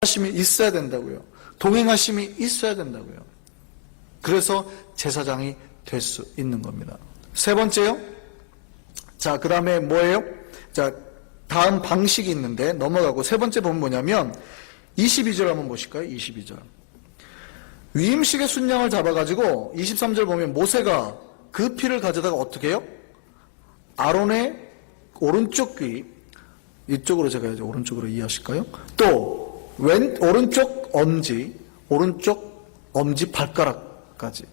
하심이 있어야 된다고요. 동행하심이 있어야 된다고요. 그래서 제사장이 될 수 있는 겁니다. 세 번째요. 자, 그 다음에 뭐예요? 자, 다음 방식이 있는데 넘어가고 세 번째 보면 뭐냐면 22절 한번 보실까요? 22절. 위임식의 순양을 잡아가지고 23절 보면 모세가 그 피를 가져다가 어떻게 해요? 아론의 오른쪽 귀, 이쪽으로 제가 이제 오른쪽으로 이해하실까요? 또 오른쪽 엄지 발가락까지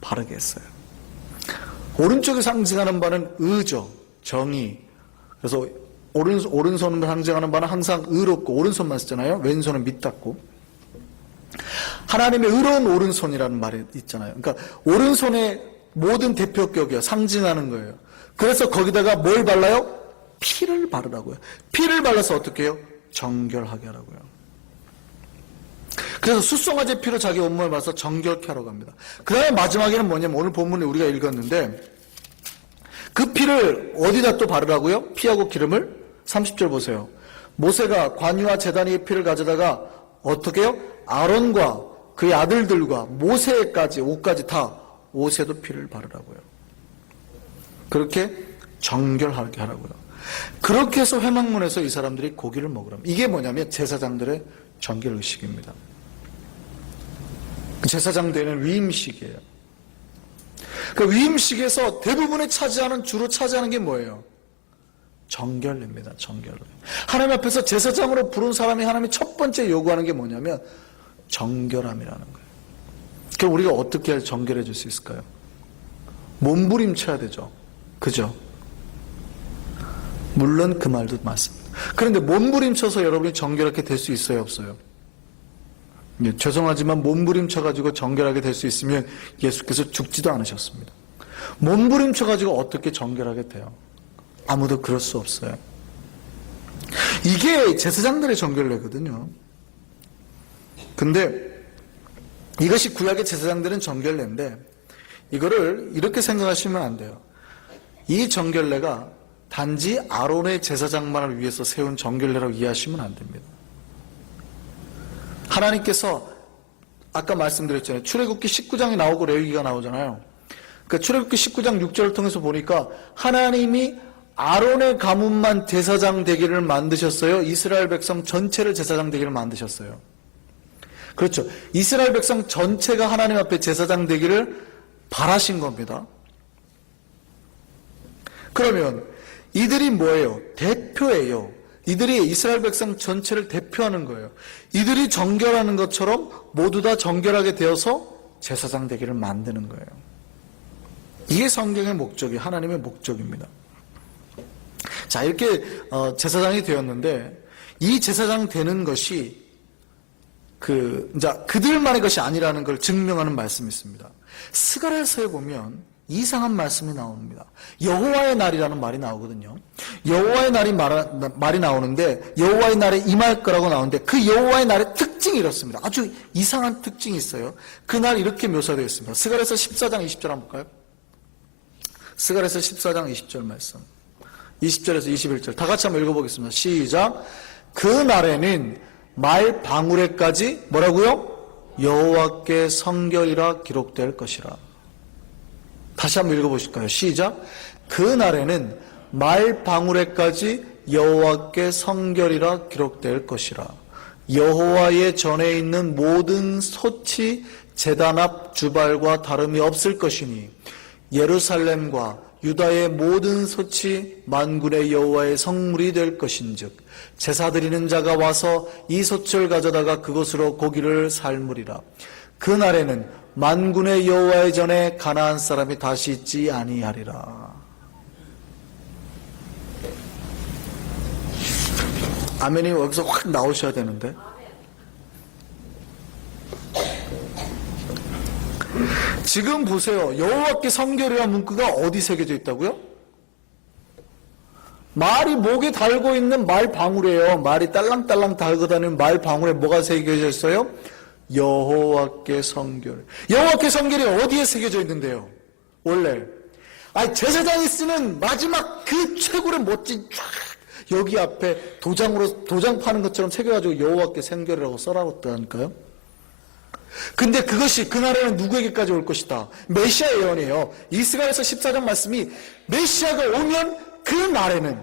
바르게 했어요. 오른쪽이 상징하는 바는 의죠. 정의. 그래서 오른손을 상징하는 바는 항상 의롭고 오른손만 쓰잖아요. 왼손은 밑닫고. 하나님의 의로운 오른손이라는 말이 있잖아요. 그러니까 오른손의 모든 대표격이에요. 상징하는 거예요. 그래서 거기다가 뭘 발라요? 피를 바르라고요. 피를 발라서 어떻게 해요? 정결하게 하라고요. 그래서 수송아지 피로 자기 온몸을 발라서 정결케 하라고 합니다. 그 다음에 마지막에는 뭐냐면 오늘 본문에 우리가 읽었는데 그 피를 어디다 또 바르라고요? 피하고 기름을 30절 보세요. 모세가 관유와 제단의 피를 가져다가 어떻게 해요? 아론과 그의 아들들과 모세까지 옷까지 다 옷에도 피를 바르라고요. 그렇게 정결하게 하라고요. 그렇게 해서 회막문에서 이 사람들이 고기를 먹으라면 이게 뭐냐면 제사장들의 정결의식입니다. 제사장 되는 위임식이에요. 그 위임식에서 대부분의 주로 차지하는 게 뭐예요? 정결입니다. 정결. 하나님 앞에서 제사장으로 부른 사람이 하나님이 첫 번째 요구하는 게 뭐냐면 정결함이라는 거예요. 그럼 우리가 어떻게 해야 정결해 줄 수 있을까요? 몸부림쳐야 되죠. 그죠? 물론 그 말도 맞습니다. 그런데 몸부림쳐서 여러분이 정결하게 될 수 있어요? 없어요? 죄송하지만 몸부림쳐가지고 정결하게 될 수 있으면 예수께서 죽지도 않으셨습니다. 몸부림쳐가지고 어떻게 정결하게 돼요? 아무도 그럴 수 없어요. 이게 제사장들의 정결례거든요. 근데 이것이 구약의 제사장들은 정결례인데 이거를 이렇게 생각하시면 안 돼요. 이 정결례가 단지 아론의 제사장만을 위해서 세운 정결례라고 이해하시면 안 됩니다. 하나님께서 아까 말씀드렸잖아요. 출애굽기 19장이 나오고 레위기가 나오잖아요. 그러니까 출애굽기 19장 6절을 통해서 보니까 하나님이 아론의 가문만 제사장 되기를 만드셨어요? 이스라엘 백성 전체를 제사장 되기를 만드셨어요? 그렇죠. 이스라엘 백성 전체가 하나님 앞에 제사장 되기를 바라신 겁니다. 그러면 이들이 뭐예요? 대표예요. 이들이 이스라엘 백성 전체를 대표하는 거예요. 이들이 정결하는 것처럼 모두 다 정결하게 되어서 제사장 되기를 만드는 거예요. 이게 성경의 목적이 하나님의 목적입니다. 자, 이렇게 제사장이 되었는데 이 제사장 되는 것이 그들만의 것이 아니라는 걸 증명하는 말씀이 있습니다. 스가랴서에 보면 이상한 말씀이 나옵니다. 여호와의 날이라는 말이 나오거든요. 여호와의 말이 나오는데 여호와의 날에 임할 거라고 나오는데 그 여호와의 날의 특징이 이렇습니다. 아주 이상한 특징이 있어요. 그날 이렇게 묘사되어 있습니다. 스가랴서 14장 20절 한번 볼까요? 스가랴서 14장 20절 말씀. 20절에서 21절 다 같이 한번 읽어보겠습니다. 시작. 그 날에는 말 방울에까지 뭐라고요? 여호와께 성결이라 기록될 것이라. 다시 한번 읽어보실까요? 시작. 그 날에는 말 방울에까지 여호와께 성결이라 기록될 것이라. 여호와의 전에 있는 모든 솥이 제단 앞 주발과 다름이 없을 것이니 예루살렘과 유다의 모든 솥이 만군의 여호와의 성물이 될 것인즉 제사 드리는 자가 와서 이 솥을 가져다가 그곳으로 고기를 삶으리라. 그 날에는 만군의 여호와의 전에 가나안 사람이 다시 있지 아니하리라. 아멘이 여기서 확 나오셔야 되는데. 지금 보세요. 여호와께 성결이라는 문구가 어디 새겨져 있다고요? 말이 목에 달고 있는 말 방울이에요. 말이 딸랑딸랑 달고 다니는 말 방울에 뭐가 새겨져 있어요? 여호와께 성결. 여호와께 성결이 어디에 새겨져 있는데요? 원래 제사장이 쓰는 마지막 그 최고의 멋진 쫙 여기 앞에 도장 파는 것처럼 새겨가지고 여호와께 생결이라고 써라고 근데 그것이 그날에는 누구에게까지 올 것이다. 메시아 예언이에요. 이스가랴서 14장 말씀이 메시아가 오면 그 날에는,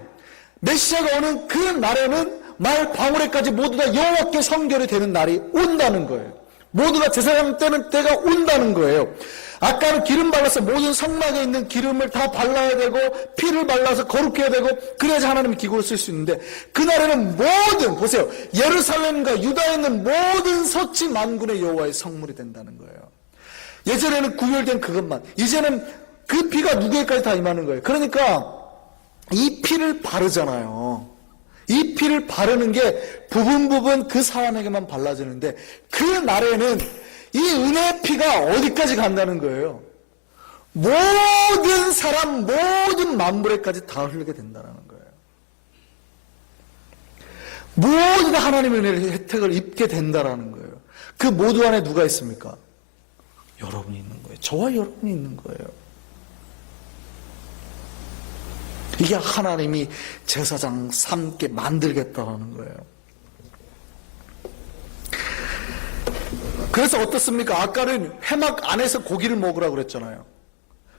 메시아가 오는 그 날에는 말 방울에까지 모두 다 여호와께 성결이 되는 날이 온다는 거예요. 모두 다 제사장 때는 때가 온다는 거예요. 아까는 기름 발라서 모든 성막에 있는 기름을 다 발라야 되고 피를 발라서 거룩해야 되고 그래야지 하나님의 기구를 쓸 수 있는데, 그날에는 모든, 보세요, 예루살렘과 유다에 있는 모든 서치 만군의 여호와의 성물이 된다는 거예요. 예전에는 구별된 그것만, 이제는 그 피가 누구에까지 다 임하는 거예요. 그러니까 이 피를 바르잖아요. 이 피를 바르는 게 부분 그 사람에게만 발라지는데, 그 날에는 이 은혜의 피가 어디까지 간다는 거예요? 모든 사람, 모든 만물에까지 다 흐르게 된다는 거예요. 모두 다 하나님의 은혜의 혜택을 입게 된다는 거예요. 그 모두 안에 누가 있습니까? 여러분이 있는 거예요. 저와 여러분이 있는 거예요. 이게 하나님이 제사장 삼게 만들겠다는 거예요. 그래서 어떻습니까? 아까는 회막 안에서 고기를 먹으라고 그랬잖아요.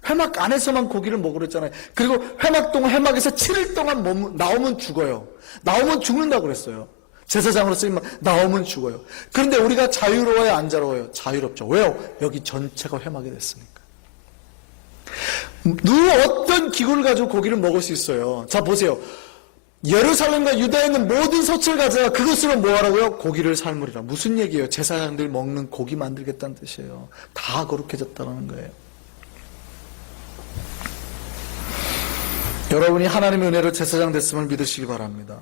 회막 안에서만 고기를 먹으라고 그랬잖아요. 그리고 회막에서 7일 동안 나오면 죽어요. 나오면 죽는다고 그랬어요. 제사장으로 쓰이면 나오면 죽어요. 그런데 우리가 자유로워요, 안 자유로워요? 자유롭죠. 왜요? 여기 전체가 회막이 됐으니까. 어떤 기구를 가지고 고기를 먹을 수 있어요? 자, 보세요. 예루살렘과 유다에 있는 모든 서치를 가져가 그것으로 뭐 하라고요? 고기를 삶으리라. 무슨 얘기예요? 제사장들 먹는 고기 만들겠다는 뜻이에요. 다 거룩해졌다는 거예요. 여러분이 하나님의 은혜로 제사장 됐음을 믿으시기 바랍니다.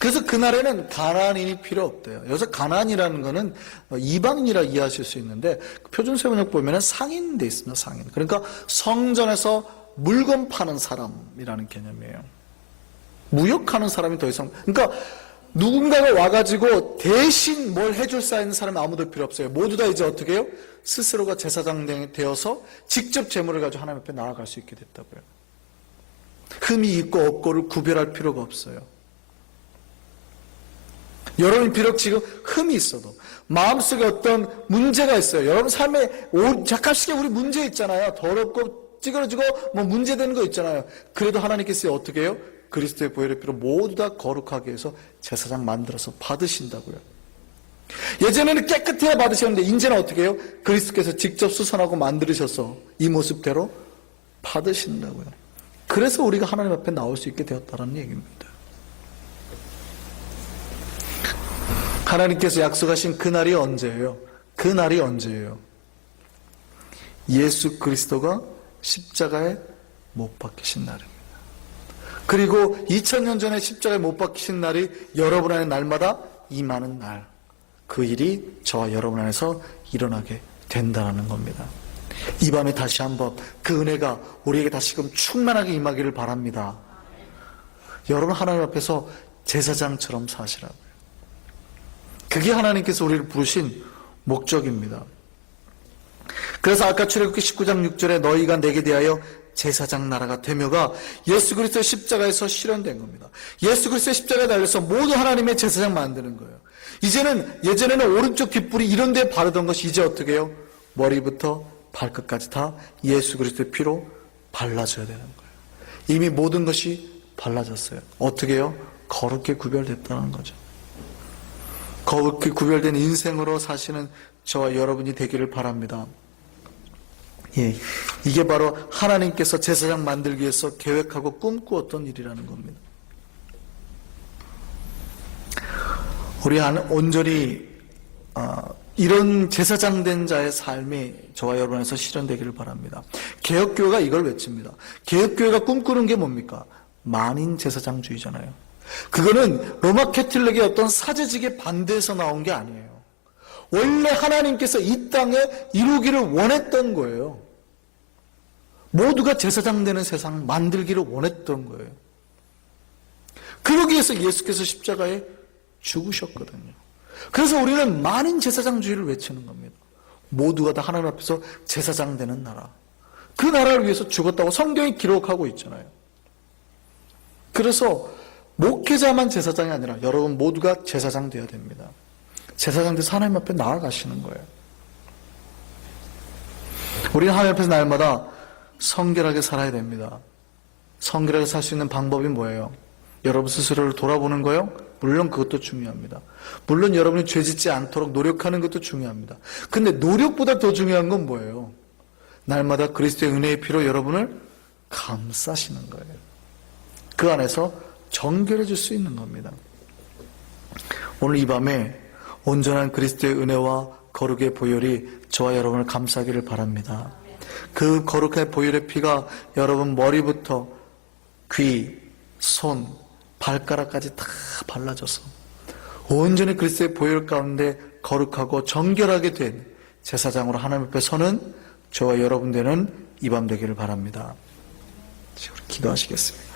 그래서 그날에는 가나안인이 필요 없대요. 여기서 가나안이라는 거는 이방인이라 이해하실 수 있는데, 표준세번역 보면 상인이 돼 있습니다. 상인. 그러니까 성전에서 물건 파는 사람이라는 개념이에요. 무역하는 사람이 더 이상, 그러니까 누군가가 와가지고 대신 뭘 해줄 사는 사람이 아무도 필요 없어요. 모두 다 이제 어떻게 해요? 스스로가 제사장 되어서 직접 제물을 가지고 하나님 앞에 나아갈 수 있게 됐다고요. 흠이 있고 없고를 구별할 필요가 없어요. 여러분 비록 지금 흠이 있어도, 마음속에 어떤 문제가 있어요. 여러분 삶에 잠깐씩 우리 문제 있잖아요. 더럽고 찌그러지고 뭐 문제되는 거 있잖아요. 그래도 하나님께서 어떻게 해요? 그리스도의 보혈의 피로 모두 다 거룩하게 해서 제사장 만들어서 받으신다고요. 예전에는 깨끗해야 받으셨는데 이제는 어떻게 해요? 그리스도께서 직접 수선하고 만들으셔서 이 모습대로 받으신다고요. 그래서 우리가 하나님 앞에 나올 수 있게 되었다는 얘기입니다. 하나님께서 약속하신 그날이 언제예요? 그날이 언제예요? 예수 그리스도가 십자가에 못 박히신 날입니다. 그리고 2000년 전에 십자가에 못 박히신 날이 여러분 안에 날마다 임하는 날, 그 일이 저와 여러분 안에서 일어나게 된다는 겁니다. 이 밤에 다시 한번 그 은혜가 우리에게 다시금 충만하게 임하기를 바랍니다. 여러분 하나님 앞에서 제사장처럼 사시라고요. 그게 하나님께서 우리를 부르신 목적입니다. 그래서 아까 출애굽기 19장 6절에 너희가 내게 대하여 제사장 나라가 되며가 예수 그리스도의 십자가에서 실현된 겁니다. 예수 그리스도의 십자가에 달려서 모두 하나님의 제사장 만드는 거예요. 예전에는 오른쪽 귓불이 이런 데에 바르던 것이 이제 어떻게 해요? 머리부터 발끝까지 다 예수 그리스도의 피로 발라져야 되는 거예요. 이미 모든 것이 발라졌어요. 어떻게 해요? 거룩게 구별됐다는 거죠. 거룩히 구별된 인생으로 사시는 저와 여러분이 되기를 바랍니다. 예, 이게 바로 하나님께서 제사장 만들기 위해서 계획하고 꿈꾸었던 일이라는 겁니다. 우리 온전히 이런 제사장 된 자의 삶이 저와 여러분 안에서 실현되기를 바랍니다. 개혁교회가 이걸 외칩니다. 개혁교회가 꿈꾸는 게 뭡니까? 만인 제사장주의잖아요. 그거는 로마 캐톨릭의 어떤 사제직에 반대해서 나온 게 아니에요. 원래 하나님께서 이 땅에 이루기를 원했던 거예요. 모두가 제사장 되는 세상 만들기를 원했던 거예요. 그러기 위해서 예수께서 십자가에 죽으셨거든요. 그래서 우리는 만인 제사장주의를 외치는 겁니다. 모두가 다 하나님 앞에서 제사장 되는 나라, 그 나라를 위해서 죽었다고 성경이 기록하고 있잖아요. 그래서 목회자만 제사장이 아니라 여러분 모두가 제사장 되어야 됩니다. 제사장 돼서 하나님 앞에 나아가시는 거예요. 우리는 하나님 앞에서 날마다 성결하게 살아야 됩니다. 성결하게 살 수 있는 방법이 뭐예요? 여러분 스스로를 돌아보는 거요? 물론 그것도 중요합니다. 물론 여러분이 죄짓지 않도록 노력하는 것도 중요합니다. 근데 노력보다 더 중요한 건 뭐예요? 날마다 그리스도의 은혜의 피로 여러분을 감싸시는 거예요. 그 안에서 정결해 줄 수 있는 겁니다. 오늘 이 밤에 온전한 그리스도의 은혜와 거룩의 보혈이 저와 여러분을 감싸기를 바랍니다. 그 거룩한 보혈의 피가 여러분 머리부터 귀, 손, 발가락까지 다 발라져서 온전히 그리스도의 보혈 가운데 거룩하고 정결하게 된 제사장으로 하나님 앞에 서는 저와 여러분 되는 이 밤 되기를 바랍니다. 우리 기도하시겠습니다.